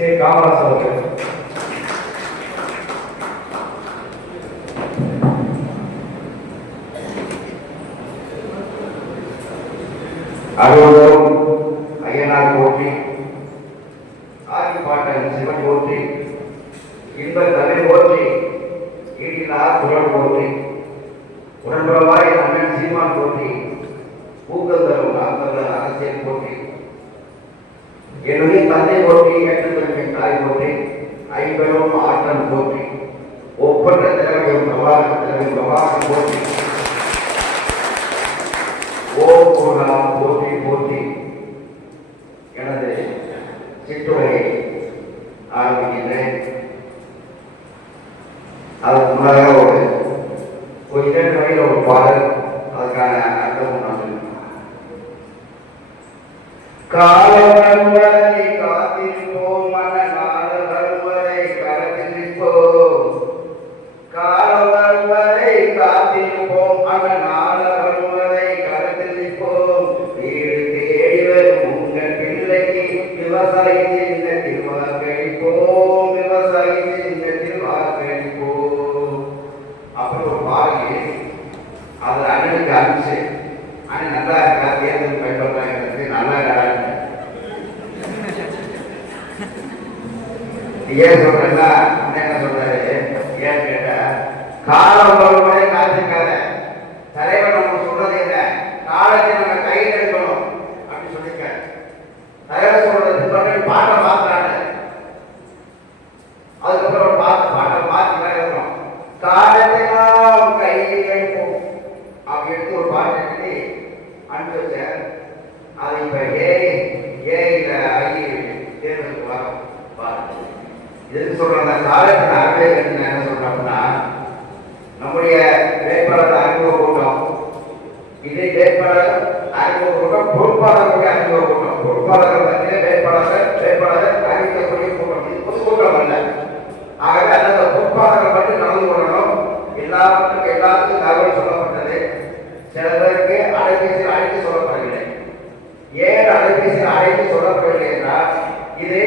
சே. காமராஜ் அவர்கள். அருள்தரும் ஐயனார் போற்றி, ஆதிப்பாட்டன் சிவன் போற்றி, இன்ப தமிழ் போற்றி, ஈட்டிலா குரல் போற்றி, உடன்புறவாய் அண்ணன் சீமான் போற்றி, ஊக்கம் தரும் நாங்கள் அரசியல் போற்றி, என்னுடைய தந்தை போற்றி, ஏற்றுத்தன்மை தாய் போற்றி, ஐம்பெரும் ஆட்டம் போற்றி, ஒப்பற்ற திறமையும் பிரபாகம் போற்றி, ஓம் குருநா போற்றி போற்றி. எனது சிற்றுரையை ஆரம்பிக்கின்றேன். அதுக்கு முன்னாக ஒரு 2 வரையில் ஒரு பாடல், அதுக்கான அர்த்தமும் நான் சொல்லுவேன். காலம் வருவதை காத்திருப்போம், மனநாள வருவதை கரத்தில் நிற்போம். காலம் வருவதை காத்திருப்போம், மனநாள வருவதை கரத்தில் நிற்போம். வீடு தேடி வரும் உங்கள் பிள்ளைக்கு விவசாயி சின்னத்தில் வாக்களிப்போம், விவசாயி சின்னத்தில் வாக்களிப்போம். அப்புறம் ஒரு பாருங்க, அது அண்ணனுக்கு அனுப்பிச்சு, அண்ணன் நல்லா இருக்கா, தேர்தல் பயன்படுறாங்கிறது நல்லா இருக்காங்க. ஏன் சொல்றேன்னா, அண்ணன் என்ன சொல்றாரு, ஏன்னு கேட்டா, காலம் வருவதை காத்திருக்காத, தலைவர் நம்ம சொல்றது என்ன, காலத்தை நம்ம கையில் எடுக்கணும் அப்படின்னு சொல்லியிருக்காரு. தலைவர் சொல்றது பாட்டை மாத்திராங்க, அதுக்கப்புறம் பாட்டை மாற்றி வேற இருக்கணும். காலத்தை நாம் கையில் எடுப்போம் அப்படி எடுத்து ஒரு பாட்டு எழுதி அனுப்பி வச்சேன். அது இப்ப ஏஐல ஐ தேர்தலுக்கு வரும் பாருங்க. எதுக்கு சொல்றாங்க, காலத்தின் அறுவை என்ன சொல்றேன் அப்படின்னா, நம்முடைய வேட்பாளர் அறிமுக கூட்டம், இது வேட்பாளர் அறிமுக கூட்டம், பொறுப்பாளர்களுடைய அறிமுக கூட்டம், பொறுப்பாளர்கள் மத்தியிலே வேட்பாளர் அறிவிக்கக்கூடிய கூட்டம். இது பொதுக்கூட்டம் அல்ல. ஆகவே அந்த பொறுப்பாளர்கள் மட்டும் நடந்து கொள்ளணும். எல்லாத்துக்கும் தகவல் சொல்லப்பட்டது. சில பேருக்கு அலைபேசியில் அழைத்து சொல்லப்படவில்லை. ஏன் அலைபேசியில் அழைத்து சொல்லப்படவில்லை என்றால், இது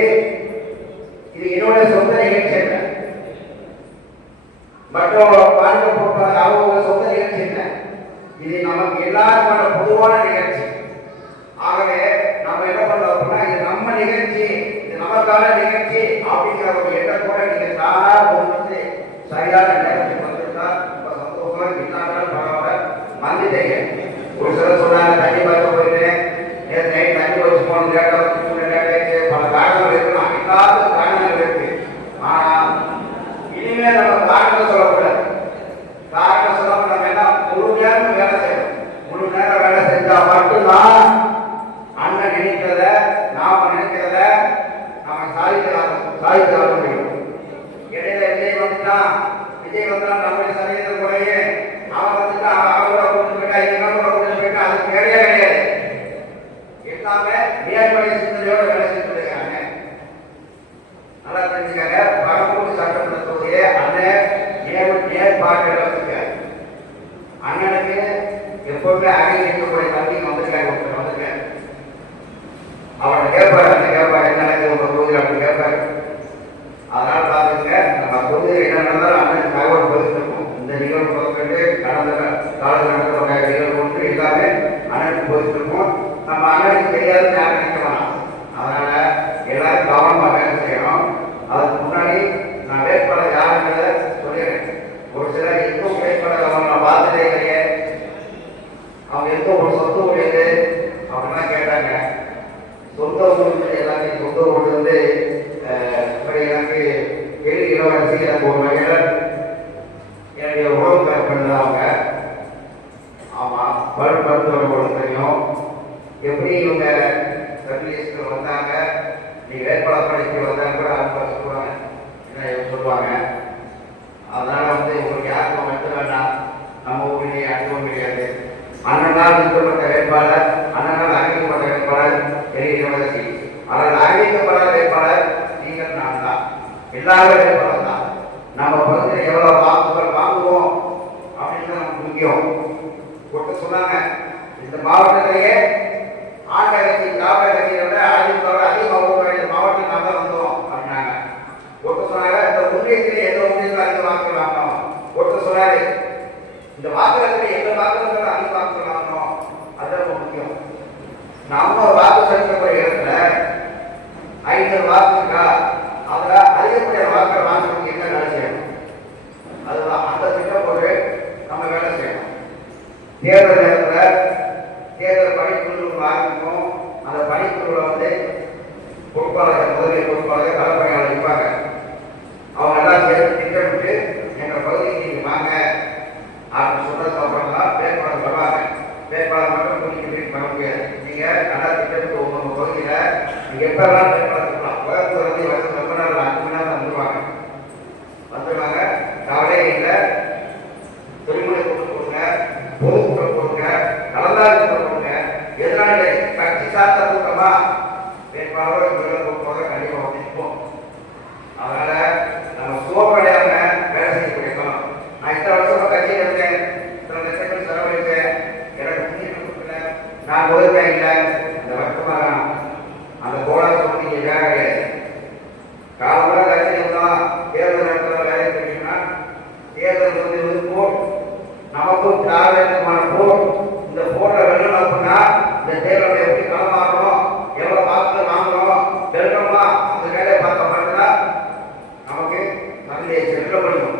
என்னுடைய சொந்த நிகழ்ச்சி என்ன, மற்றும் அவங்க சொந்த நிகழ்ச்சி என்ன, இது நமக்கு எல்லாருமான பொதுவான நிகழ்ச்சி. ஆகவே நம்ம என்ன பண்றோம் அப்படின்னா, இது நம்ம நிகழ்ச்சி, இது நமக்கான நிகழ்ச்சி அப்படிங்கிற ஒரு எண்ணத்தோட நீங்க தாரா கொண்டு சரியான நேரத்துக்கு வந்துட்டா ரொம்ப சந்தோஷம். இல்லாமல் பரவாயில்ல, வந்துட்டீங்க. ஒரு சிலர் சொன்னாங்க, தண்ணி பார்க்க போயிருந்தேன், நேற்று நைட் தண்ணி வச்சு போன லேட்டா பல காரணங்கள் இருக்கலாம், எல்லாத்துக்கும் காரணங்கள் இருக்கு. ஆனா இனிமே நம்ம காரணம் சொல்லக்கூடாது. காரணம் சொல்லாம நம்ம என்ன முழு நேரம் வேலை செய்யணும். முழு நேரம் வேலை செஞ்சா மட்டும்தான் அண்ணன் நினைக்கிறத நாம நினைக்கிறத நம்ம சாதிக்க முடியும். இடையில விஜய் வந்தா நம்மளுடைய சதவீதம் குறையே, அவன் வந்துட்டா அவங்கள கூட்டு போயிட்டா இவங்க கூட்டு போயிட்டா, அது கிடையவே கிடையாது. எல்லாமே நேர்மறை சிந்தனையோட வேலை செஞ்சுட்டு இருக்காங்க. நல்லா தெரிஞ்சுக்காங்க. பரம்பூர் சட்டமன்றத்துடைய அண்ணன் நேர்பார்வையாளர் அண்ணனுக்கு எப்பவுமே அங்கீகரிக்கக்கூடிய தம்பி வந்திருக்காரு. அவனை கேட்பாரு, அண்ணன் கேட்பாரு, என்ன நடக்குது உங்க தொகுதியில் அப்படின்னு கேட்பாரு. அதனால பாத்துங்க, நம்ம தொகுதியில் என்ன நடந்தாலும் அண்ணன் தகவல் போதிருக்கும். இந்த நிகழ்வு போட்டு கடந்த காலத்தில் நடக்கிற நிகழ்வு ஒன்று எல்லாமே அண்ணனுக்கு போதிருக்கும். நம்ம அண்ணனுக்கு தெரியாதுன்னு யாரும் நினைக்கலாம். அதனால எல்லாரும் கவனமா வேலை செய்யணும். அதுக்கு முன்னாடி நான் வேட்பாளர் யாருங்கிறத சொல்லிடுறேன். ஒரு சிலர் எதுவும் வேட்பாளர் அவங்க நான் பார்த்ததே இல்லையே, அவங்க எதுவும் ஒரு சொந்த ஊழியது அப்படின்னா கேட்டாங்க. சொந்த ஊருக்கு எல்லாத்தையும் சொந்த ஊருக்கு வந்து எனக்கு இளவரசி எனக்கு ஒரு வகையில் என்னுடைய உறவு கற்பனை அவங்க. ஆமா, மருத்துவர்கள் தெரியும். எப்படி இவங்க சர்வீஸ்க்கு வந்தாங்க, நீ வேட்பாளர் பணிக்கு வந்தாங்க கூட அவங்க சொல்லுவாங்க, என்ன சொல்லுவாங்க. அதனால வந்து உங்களுக்கு யாருக்கும் மட்டும் வேண்டாம், நம்ம ஊரிலேயே அனுபவம் கிடையாது. அண்ணனால் நிறுத்தப்பட்ட வேட்பாளர், அண்ணனால் அறிவிக்கப்பட்ட வேட்பாளர் இளவரசி. ஆனால் அறிவிக்கப்படாத வேட்பாளர் நீங்கள் நான் தான், எல்லாரும் வேட்பாளர் தான். நம்ம பகுதியில் எவ்வளவு வாக்குகள் வாங்குவோம் அப்படின்னு நமக்கு முக்கியம். கொடுத்து சொன்னாங்க, இந்த மாவட்டத்திலேயே ஆண்ட கட்சி திராவிட கட்சியை விட அதிமுக அதிகமாக மாவட்டத்தில் நம்ம வந்தோம் அப்படின்னா வாக்கு இருக்கா, அதுல அதிகப்படியான வாக்களை வாங்குறதுக்கு என்ன வேலை செய்யணும், அதுதான் அந்த திட்டம் போட்டு நம்ம வேலை செய்யணும். தேர்தல் நேரத்தில் தேர்தல் பணிக்குழு ஆரம்பிக்கும். அந்த பணிக்குழுவில் வந்து பொறுப்பாளர்கள், முதலில் பொறுப்பாளர்கள், களப்பணியாளர் இருப்பாங்க. அவங்க எல்லாம் சேர்த்து திட்டமிட்டு எங்கள் பகுதிக்கு நீங்கள் வாங்க அப்படின்னு சொன்னதுக்கு அப்புறம் தான் வேட்பாளர் வருவாங்க. வேட்பாளர் மட்டும் கூட்டிகிட்டு பண்ண முடியாது. நீங்கள் நல்லா திட்டமிட்டு உங்கள் பகுதியில் நீங்கள் எப்பெல்லாம் வேட்பாளர் இருக்கலாம், கோயம்புத்தூர் வந்து வருஷம் ரொம்ப நாள் 5 மணி நேரம் வந்துடுவாங்க. கவலையே இல்லை. தொழில்முறை கொண்டு போடுங்க, பொதுக்கூட்டம் போடுங்க, கலந்தாரி போடுங்க. எதிராளி கட்சி சார்ந்த கூட்டமா வேட்பாளரோட போக கண்டிப்பாக வந்திருப்போம். அதனால நம்ம சோப்படையாம வேலை செய்யக்கூடிய காலம். நான் இத்தனை வருஷமா கட்சியில் இருந்தேன், இத்தனை லட்சங்கள் செலவழித்தேன், எனக்கு முன்னேற்றம் கொடுக்கல, நான் ஒதுக்க இல்லை. அந்த வருஷமாக அந்த கோலாக சொல்லி வேலை கிடையாது. காலம்பரம் கட்சியில் தான் தேர்தல் நேரத்தில் வேலை தெரியும்னா தேர்தல் வந்து இருக்கும். நமக்கும் திராவிடமான போர். இந்த போர்ல வெள்ளம் அப்படின்னா இந்த தேர்தலை எப்படி களமாகணும், எவ்வளவு வாக்குகள் வாங்கணும், வெள்ளமா அந்த வேலையை பார்த்த மட்டும்தான் நமக்கு சன்னிதேசம் வெல்ல முடியும்.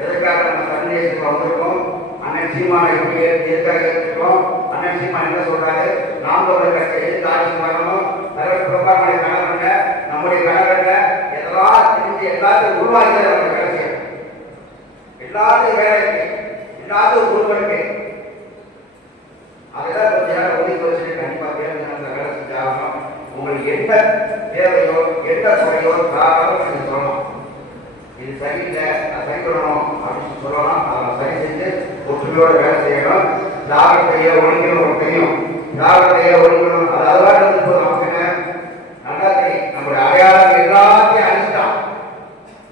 எதற்காக நம்ம சன்னிதேசத்தில் வந்திருக்கோம்? அண்ணன் சீமானை எப்படி எதிர்க்காக இருக்கோம்? அண்ணன் சீமான் என்ன சொல்றாரு? நாம் ஒரு கட்சி எதிர்த்து ஆட்சி வரணும், தலைவர் பிரபாகரனை கணவன் நம்முடைய கணவன் எதெல்லாம் தெரிஞ்சு எல்லாத்தையும் உருவாக்கி நம்ம வேலை செய்யணும். எல்லாத்தையும் வேலை இருக்கு, எல்லாத்தையும் உருவாக்கு. அதெல்லாம் கொஞ்ச நேரம் ஒதுக்கி வச்சுட்டு கண்டிப்பா தேர்தல் வேலை செஞ்சாகணும். உங்களுக்கு என்ன தேவையோ என்ன குறையோ தாராளம் நீங்க சொல்லணும். இது சரியில்லை, நான் சரி பண்ணணும் அப்படின்னு சொல்லலாம். அதை சரி செஞ்சு ஒற்றுமையோட வேலை செய்யணும். திராவிடத்தையே ஒழிக்கணும். ஒரு தெரியும் திராவிடத்தையே ஒழிக்கணும். அது அதெல்லாம் இருந்து நமக்கு நல்லா தெரியும். நம்மளுடைய அடையாளம் எல்லாத்தையும்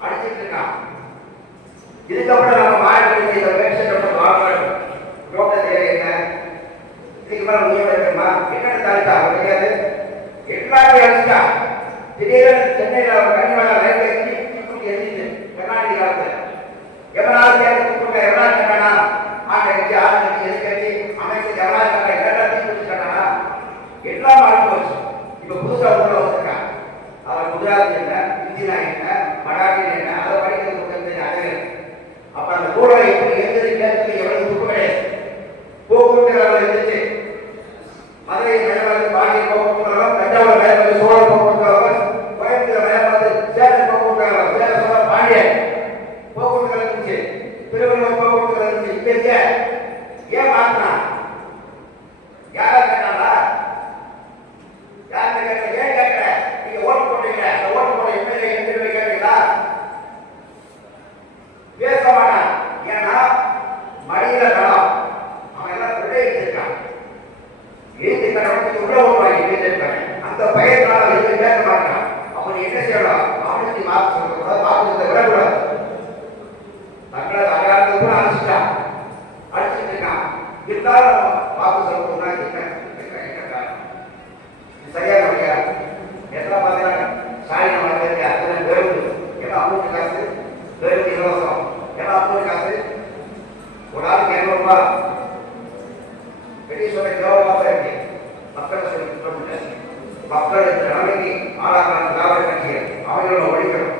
அடிச்சுட்டு இருக்கான். இதுக்கப்புறம் நம்ம மாநிலத்தில் செய்த வேட்சை வாழ்க்கை நோக்கத்திலே என்ன இதுக்கு மேல முடிய வேண்டுமா? என்னன்னு தாழ்த்தா கிடையாது. எல்லாத்தையும் அழிச்சா. திடீர்னு சென்னையில் கனிமலை ரயில்வே எழுதிட்டு கர்நாடக காலத்தில் எவரால் கூட்ட எவரால் கட்டானா ஆட்ட கட்சி ஆறு கட்சி எதிர்கட்சி அமைச்சர் எவரால் கட்ட எல்லாத்தையும் தீர்த்து கட்டானா எல்லாம் மாறி போச்சு. இப்ப புதுசா உள்ள வந்திருக்காங்க. அவர் குஜராத் என்ன, ஹிந்தினா என்ன, மராட்டி என்ன, அதை படிக்கிறது அதே. அப்ப அந்த கூடலை எப்படி எந்தது கேட்டு எவ்வளவு துப்பு கிடையாது. போக்குவரத்து இருந்துச்சு. மதுரை மேலாளர் பாண்டிய போக்குவரத்து, தஞ்சாவூர் மேலாளர் சோழர் போக்குவரத்து, கோயம்புத்தூர் மேலாளர் சேலம் போக்குவரத்து, சேலம் சோழ பாண்டிய போக்குவரத்து இருந்துச்சு. திருவள்ளுவர் போக்குவரத்து இருந்துச்சு. இப்ப ஏன் மாத்தினா? யாரா கேட்டாங்களா? யாரு கேட்கல? ஏன் கேட்கல? நீங்க ஓட்டு போட்டீங்க, அந்த ஓட்டு போட எம்எல்ஏ எம்பி கேட்டீங்களா? பேச மாட்டான். ஏன்னா மடியில களம். அவன் எல்லாம் விளைவிச்சிருக்கான். எழுதி கடவுளுக்கு உள்ள வருவாங்க எழுதியிருக்காங்க. அந்த பயிர்னால எழுதி பேச மாட்டான். அவன் என்ன செய்யலாம்? அவனுக்கு வாக்கு சொல்லக்கூடாது, வாக்கு விடக்கூடாது. தங்களை அடையாளத்தை கூட அடிச்சுட்டான், அடிச்சுட்டு இருக்கான். இருந்தாலும் வாக்கு சொல்லணும்னா என்ன காரணம்? சரியா கிடையாது. எத்தனை பார்த்தீங்கன்னா சாயன வளர்ச்சி அத்தனை பேருந்து ஏன்னா அமௌண்ட் காசு பேருந்து இலவசம். ஏன்னா அமௌண்ட் காசு ஒரு ஆளுக்கு 200 ரூபாய். வெளியே சொல்ல கௌரவமாக இருக்கு. மக்களை சொல்லி குற்றம் மக்கள் இந்த நிலைமைக்கு ஆளாக்கான திராவிட கட்சிகள் அவங்களோட ஒழிக்கணும்.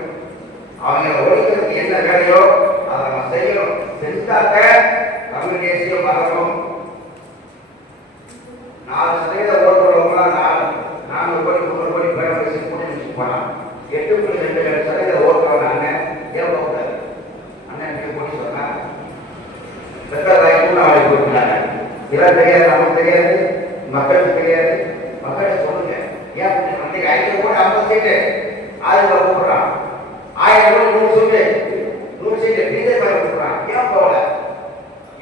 அவங்கள ஒழிக்கிறதுக்கு என்ன வேலையோ அதை நம்ம செய்யணும். செஞ்சாக்க தமிழ் தேசியம் வரணும். 4% ஓட்டுறவங்க 400 கோடி 300 கோடி பேர் பேசி கூட்டி போனான். 8.2% ஓட்டுறவங்க அண்ணன் ஏன் போகக்கூடாது? அண்ணன் போட்டி சொன்னா பெற்றதாய்க்கும் அவளை போட்டுனாங்க. இதெல்லாம் தெரியாது, நமக்கு தெரியாது, மக்களுக்கு தெரியாது. மக்களுக்கு சொல்லுங்க. ஏன் அன்றைக்கு 5 கோடி 50 சீட்டு ஆளுநர் கூப்பிடுறான். 1000 கோடி 100 சீட்டு பிஜேபி கூப்பிடுறான். ஏன் போகல?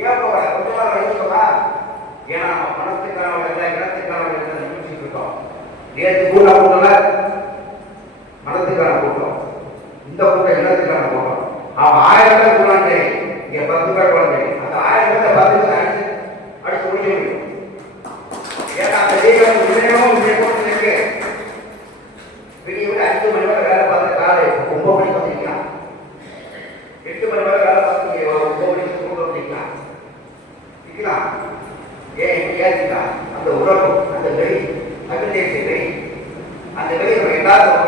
ஏன் போகல? கொஞ்ச நாள் யோசிக்கமா? ஏன்னா நம்ம பணத்துக்கான இனத்துக்கான யோசிச்சுட்டு இருக்கோம். நேற்று கூட்டம் மனத்துக்கான கூட்டம், இந்த கூட்டம் இனத்துக்கான கூட்டம். அவன் 1000 பேர் கூடாது, இங்க 10 பேர் கூடாது. அந்த 1000 பேர் 10 பேர் அடிச்சு முடிக்க முடியும். ஏன்னா அந்த விஜயமும் விஜயமும் இருக்கு. விடிய விட 5 மணி வரை வேலை பார்த்து காலை 9 மணிக்கு வந்துக்கலாம். 8 மணி வரை வேலை பார்த்து 9 மணிக்கு கூட வந்துக்கலாம். இருக்கலாம். ஏன் அந்த உறவு, அந்த வெளி, தமிழ் தேசிய வெளி, அந்த வெளி எல்லாரும்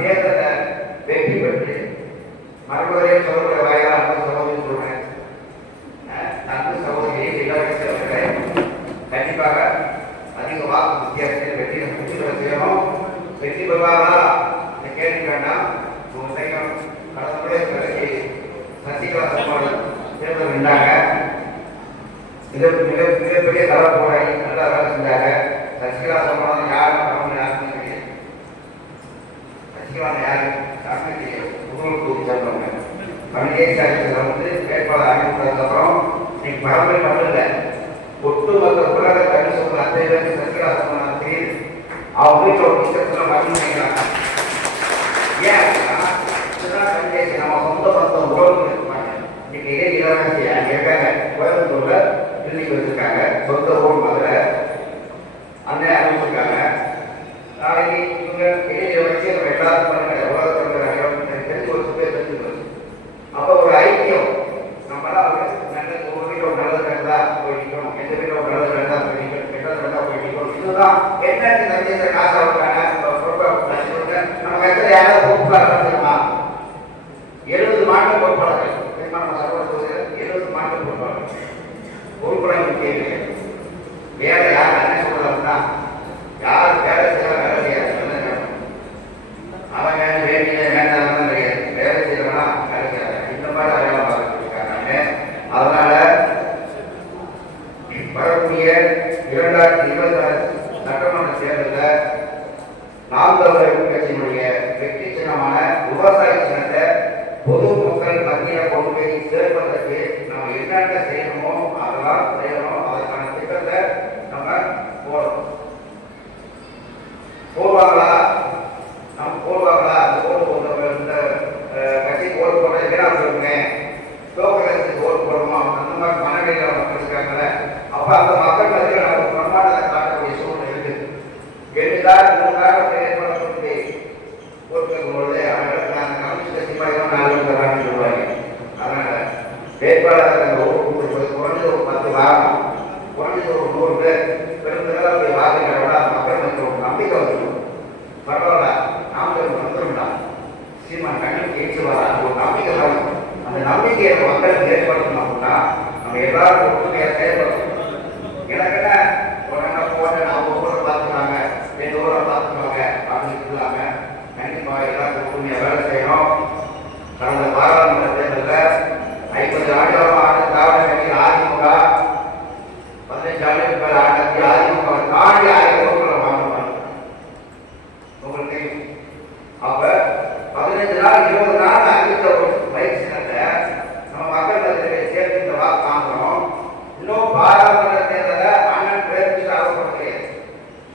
தேர்தலை வெற்றி பெற்று மறுபடியே சொல்ற வாயிலா அன்பு சகோதரி சொல்றேன், அன்பு சகோதரி இளவரசர்களை கண்டிப்பாக அதிக வாக்கு வித்தியாசத்தில் வெற்றி பெற செய்யணும். வெற்றி பெறுவாரா இந்த கேள்வி வேண்டாம். கடந்த முறை பிறகு சசிகலா சம்மாள் தேர்தல் நின்றாங்க. மிகப்பெரிய தர போராடி நல்லா வேலை செஞ்சாங்க. சசிகலா சம்மாள் யாரும் யாருமே கிடையாது. சசிகலா யாரு யாருமே தெரியாது. புதுவூர் சேர்ந்தவங்க தமிழ் வந்து வேட்பாளர் அறிவித்ததுக்கப்புறம் இன்னைக்கு பரம்பரை மட்டும் இல்லை, ஒட்டுமொத்த உலக தமிழ் சொல்ற அத்தனை பேருக்கு சசிகலா சம்மாள் தெரியுது. அவங்க வீட்டில் ஒரு புத்தகத்தில் மட்டும் நினைக்கிறாங்க. ஏன் நம்ம சொந்த பந்தம் உறவு இருப்பாங்க. இன்னைக்கு இதே இளவரசி அங்கே இருக்காங்க, கோயம்புத்தூர்ல கிளினிக் வச்சிருக்காங்க, சொந்த ஊர் மதுரை அண்ணன் அறிவிச்சிருக்காங்க. நாளைக்கு இவங்க இதே இளவரசி நம்ம எல்லாருக்கும் பண்ணுங்க உலகத்தில் தெரிஞ்சு ஒரு பேர் தெரிஞ்சுக்கணும். அப்போ ஒரு ஐக்கியம் நம்மளாம் நல்லது, ஒரு வீட்டில் ஒரு நல்லது நடந்தா போயிட்டோம், எந்த வீட்டில் ஒரு நல்லது நடந்தா போயிட்டோம், கெட்டது நடந்தா போயிட்டோம். இதுதான் என்ன சந்தேச காசு ஆகுறாங்க. நம்ம கட்சியில் யாராவது பொறுப்பாளர் தெரியுமா? 70 மாநில பொறுப்பாளர்கள் நம்ம சர்வதேச 70 மாநில பொறுப்பாளர்கள் பொறுப்புடன் கேள்வி வேற யார் என்ன சொல்றாருன்னா, யார் வேலை செய்ய வேலை செய்யாது அவன் வேண்டிய வேண்டாம் கிடையாது, வேலை செய்யறவனா வேலை செய்யாது. இந்த மாதிரி அடையாளம் பார்த்துருக்காங்க. அதனால வரக்கூடிய 2026 சட்டமன்ற தேர்தலில் நாம் தமிழர் கட்சியினுடைய வெற்றி சின்னமான விவசாய சின்னத்தை பொது மக்கள் மத்தியில் கொண்டு போய் சேர்ப்பதற்கு நம்ம என்னென்ன செய்யணுமோ அதெல்லாம் செய்யணும். அதற்கான திட்டத்தை நம்ம போடணும். போடுவாங்களா? நம்ம போடுவாங்களா? அந்த ஓட்டு இந்த கட்சிக்கு ஓட்டு போடுறது வீணாக சொல்லுங்க, லோக்கலுக்கு ஓட்டு போடணுமா? அந்த மாதிரி மனநிலையில் மக்கள் இருக்காங்கல்ல, அப்போ அந்த மக்கள் மத்தியில் நம்ம பிரமாண்டத்தை காட்டக்கூடிய சூழ்நிலை இருக்குது. 7 காரணம் 3 காரணம் ஏற்படப்பட்டு பொறுத்தவர்களோடு அவர்களுக்கு அந்த கம்யூனிஸ்ட் கட்சி மாதிரி சொல்லுவாங்க. அதனால வேட்பாளர் குறைஞ்சது ஒரு 10 வாரம், குறைஞ்சது ஒரு 100 பேர் பெருந்தளவு வாக்குகளோட மக்கள் மத்தியில் ஒரு நம்பிக்கை வந்துடும். பரவாயில்ல, நாமக்கல் வந்துடும்டா, சீமான் கண்ணுக்கு ஏற்றி வரா, ஒரு நம்பிக்கை வரும். அந்த நம்பிக்கையை மக்களுக்கு ஏற்படுத்தணும் அப்படின்னா நம்ம எல்லாரும் ஒற்றுமையாக செயல்படணும். எனக்கு நான் ஊரை பார்த்துக்கிறாங்க, எந்த ஊரை பார்த்துக்கிறாங்க அப்படின்னு இல்லாம கண்டிப்பா எல்லாரும் ஒற்றுமையா வேலை செய்யணும். கடந்த பாராளுமன்ற தேர்தலில் 50 ஆண்டுகள் ஆண்டு திராவிட கட்சி அதிமுக 15 ஆண்டுகளுக்கு மேல ஆண்டு அதிமுக தாண்டி 1000 ஓட்டுகளை வாங்கணும். உங்களுக்கு அப்ப 15 நாள் 20 நாள் அறிவித்த ஒரு பயிற்சி சின்னத்தை நம்ம மக்கள் மத்தியில் சேர்த்து இந்த வாக்கு வாங்கணும். இன்னும் பாராளுமன்ற தேர்தலில் அண்ணன் பேருக்கு ஆகப்படுகிறது,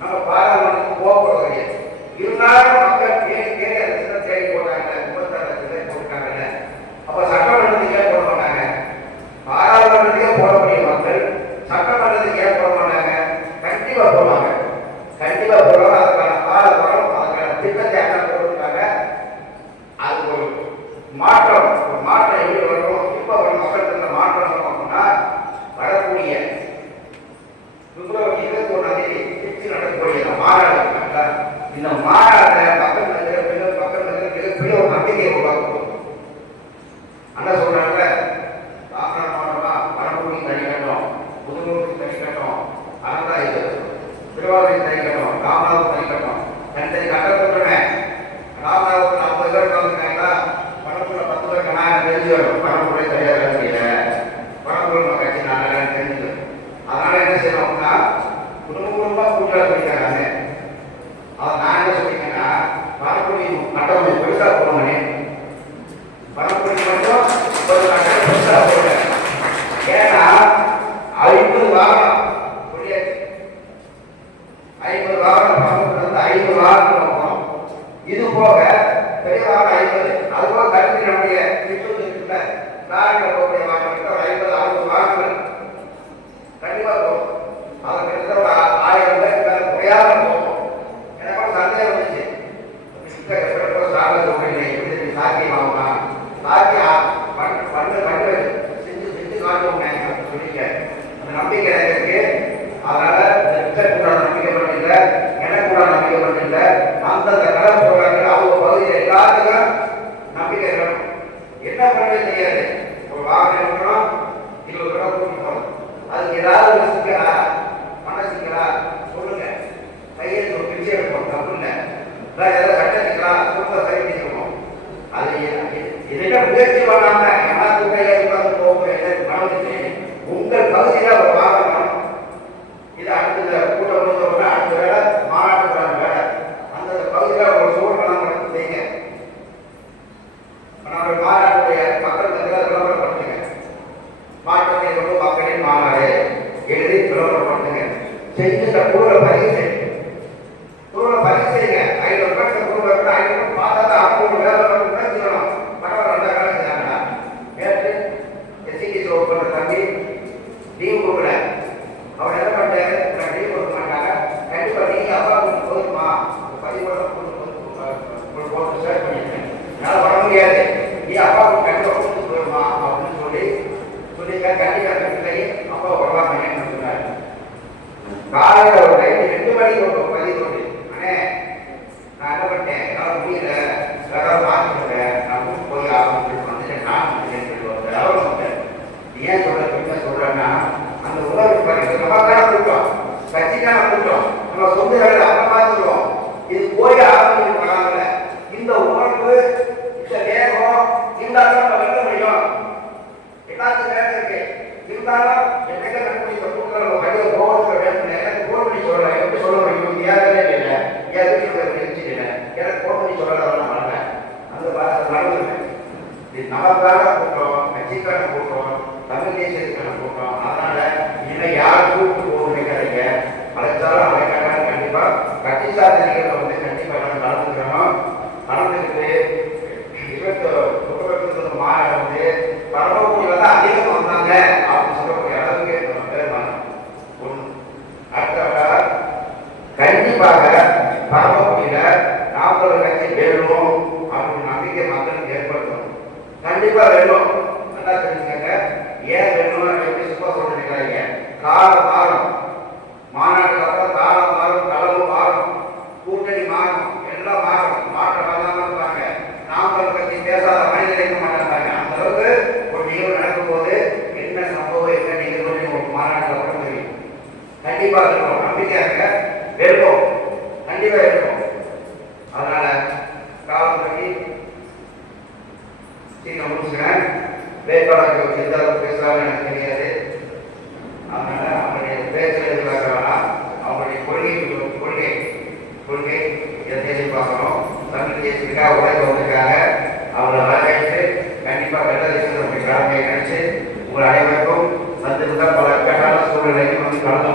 நம்ம பாராளுமன்றத்துக்கு போகப்படுவது கிடையாது. இருந்தாலும் மக்கள் தேடி அந்த சின்ன தேடி போட்டாங்க, 36 லட்சம் பேர் போட்டாங்கல்ல, அப்ப சட்டமன்றத்துக்கே போட மாட்டாங்க. பாராளுமன்றத்துக்கே போடக்கூடிய மக்கள் சட்டமன்றத்துக்கு ஏன் போட மாட்டாங்க? கண்டிப்பா போடுவாங்க. கண்டிப்பா போடுவாங்க. அதுக்கான காலவரம், அதுக்கான திட்டத்தை அண்ணன் போட்டுருக்காங்க. அது ஒரு மாற்றம் எப்படி வரணும்? இப்ப ஒரு மக்கள் மாற்றம் வரணும் அப்படின்னா வரக்கூடிய பிப்ரவரி 21 திருச்சி நடக்கக்கூடிய மாநாடு, இந்த மாநாட மக்கள் மிகப்பெரிய ஒரு நம்பிக்கையை உருவாக்கும். அண்ணா சொல்றாங்க, ராமநாத மாவட்டமா பரமக்குடி தனி கட்டம், புதுக்கோட்டை தனி கட்டம், அனந்தாயுது திருவாரூர் தனி கட்டம், ராமநாதபுரம் தனி கட்டம், தனித்தனி கட்டம் சொல்றேன். ராமநாதபுரத்தில் 50 பேர் கலந்துருக்காங்களா, பரமக்குடியில் 10 பேர் நான் தெரிஞ்சு வரும். பரமக்குடி சரியாக வேலை செய்யல, பரமக்குடி கட்சி நான் தெரிஞ்சு. அதனால என்ன செய்யணும் அப்படின்னா குடும்பமா கூட்டாளி பண்ணிக்கிறாங்க. அதை நான் என்ன சொல்லிங்கன்னா, பரமக்குடி கட்டம் பெருசா போனோம்னே, பரமக்குடி மட்டும் ஒரு கட்டம் பெருசா போடுங்க. ஏன்னா 50 வாகனம் சொல்லியாச்சு, 50 வாகனம் பரமக்குடி வந்து 50 வாகனம் போகணும். இது போக பெரிய வாகனம் 50, அது போக கருத்து நம்முடைய நாடுகள் போகக்கூடிய வாகனம் ஒரு 50-60 வாகனங்கள் கண்டிப்பா போகும். அதை கிட்டத்தட்ட ஒரு 1000 பேருக்கு மேல குறையாம போகும். எனக்கு சந்தேகம் வந்துச்சு, சாத்தியமாகுமா? சாத்தியம் பண்ணு செஞ்சு காட்டுவோம் சொல்லிக்க அந்த நம்பிக்கை இருக்கு. அதனால கூட நம்பிக்கை பண்ணல, எனக்கு கூட நம்பிக்கை பண்ணல. அந்தந்த கலை போடுறாங்க அவங்க பகுதியில் பண்ணவே தெரியாது. ஒரு வாகனம் எடுக்கணும், 20 ரூபா கூட்டிட்டு போகணும். அதுக்கு ஏதாவது ஒரு சிக்கலா, மன சிக்கலா சொல்லுங்க. கையெழுத்து ஒரு பிச்சை எடுப்போம், தப்பு இல்லை. ஏதாவது சட்ட சிக்கலா சொல்ல சரி பண்ணிக்கிறோம். அது இதிட்ட முயற்சி பண்ணாம எல்லாத்துக்கும் கையில் உட்கார்ந்து போக மனதில்லை. உங்கள் பகுதியில் ஒரு வாகனம் இது அடுத்த கூட்டம் முடிஞ்சோம்னா அடுத்த வேலை மாநாட்டுக்கான வேலை. அந்த பகுதியில் ஒரு சூழ்நிலை நடத்தி செய்யுங்க. நம்முடைய மாநாட்டுடைய மக்கள் மத்தியில் விளம்பரப்படுத்துங்க. மாற்றத்தை கொண்டு மக்களின் மாநாடு எழுதி விளம்பரப்படுத்துங்க. செஞ்சு இந்த குழுவை பதிவு செய்யுங்க. குழுவை பதிவு செய்யுங்க. 500 பேர் இந்த குழுவை 500 பார்த்தா தான் அவங்க வேலை செய்யணும். பரவாயில்ல, நல்ல வேலை செய்யாங்களா? நேற்று எஸ்சிடிசி ஒப்பந்த தம்பி லீவ் கொடுக்கல. அவர் என்ன பண்ணிட்டாரு, நான் லீவ் கொடுக்க மாட்டாங்க, கண்டிப்பா நீங்க அப்பா கொஞ்சம் போதுமா பதிவோட போட்டு ஷேர் பண்ணிருக்கேன், என்னால் வர முடியாது, நீ அப்பா கண்டிப்பா கொடுத்து போயிருமா அப்படின்னு சொல்லியிருக்காரு. கண்டிப்பா கண்டிப்பா அப்பா வரலாமேன்னு சொன்னாரு. காலையில் ஒரு நைட்டு 2 மணிக்கு ஒரு பதிவு உண்டு. அண்ணே நான் என்ன பண்ணிட்டேன், என்னால் முடியல, எல்லாரும் மாற்றிட்டேன், நான் கூட்டு போய் ஆரம்பிச்சு வந்துட்டேன், நான் சொல்லுவேன். ஏன் சொல்றேன்னா அந்த உணர்வு பாருங்க, நமக்கான கூட்டம், கட்சிக்கான கூட்டம், நம்ம சொந்த வேலை அப்புறமா சொல்லுவோம். இது போய் ஆரம்பிச்சு இந்த உணர்வு, இந்த வேகம் இருந்தாலும் நம்ம வெல்ல முடியும். எல்லாத்துக்கும் வேலை இருக்கு. இருந்தாலும் என்னைக்கு இந்த கூட்டம் நம்ம கையை போகிறது எனக்கு போன் பண்ணி சொல்றேன். எப்படி சொல்ல முடியும்? ஏற்கனவே இல்லை, இல்லை எனக்கு போன் பண்ணி சொல்லலாம் வரல. அந்த மறந்துடுவேன். இது நமக்கான கூட்டம், கட்சிக்கான கூட்டம், தமிழ் தேசியத்துக்கான கூட்டம். அதனால இதில் யார் கூட்டு போக நினைக்காதீங்க. அழைச்சாலும் அழைக்காட்டாலும் கண்டிப்பா கட்சி சாதனைகளை வந்து கண்டிப்பா நடந்துக்கிறோம். நடந்துக்கிட்டு 20 மாநாடு வந்து பரமக்குடியில தான் அதிகம் வந்தாங்க அப்படின்னு சொல்லக்கூடிய அளவுக்கு நம்ம பெருமானம் ஒன்று. அடுத்தவங்க கண்டிப்பாக பரமக்குடியில 40 கட்சி வேணும் அப்படின்னு நம்பிக்கை மக்களுக்கு ஏற்படுத்தணும். கண்டிப்பா வேணும். நல்லா தெரிஞ்சுக்கங்க. ஏன் வேணும் எப்படி சும்மா சொல்லிருக்காங்க. காலம் மாறும், மாநாட்டுக்கு அப்புறம் காலம் மாறும், களமும் மாறும், கூட்டணி மாறும், எல்லாம் மாறும். மாற்றம் வரலாம இருப்பாங்க. நாமக்கல் பற்றி பேசாத மனிதர் இருக்க மாட்டாங்க. அந்த அளவுக்கு ஒரு நிகழ்வு நடக்கும் போது என்ன சம்பவம் என்ன நிகழ்வு ஒரு மாநாட்டுக்கு அப்புறம் தெரியும். கண்டிப்பா இருக்கும். நம்பிக்கையா இருக்க வெல்வோம், கண்டிப்பா இருக்கும். அதனால காலம் பற்றி சீக்கிரம் முடிச்சுக்கிறேன். வேட்பாளர்கள் எந்த அளவுக்கு பேசுறாங்கன்னு எனக்கு தெரியாது. அதனால அவங்களுடைய பேச்சில் எதிர்பார்க்கறா அவங்களுடைய கொள்கை இதை தேடி பார்க்கணும். தமிழ் தேசியத்துக்காக உழைக்க வந்திருக்காங்க. அவங்களை வரவேற்று கண்டிப்பாக வெள்ள தேசத்தினுடைய கடமையை நினைச்சு உங்கள் அனைவருக்கும் சந்திருந்த பல இக்கட்டான சூழ்நிலைக்கு வந்து கலந்து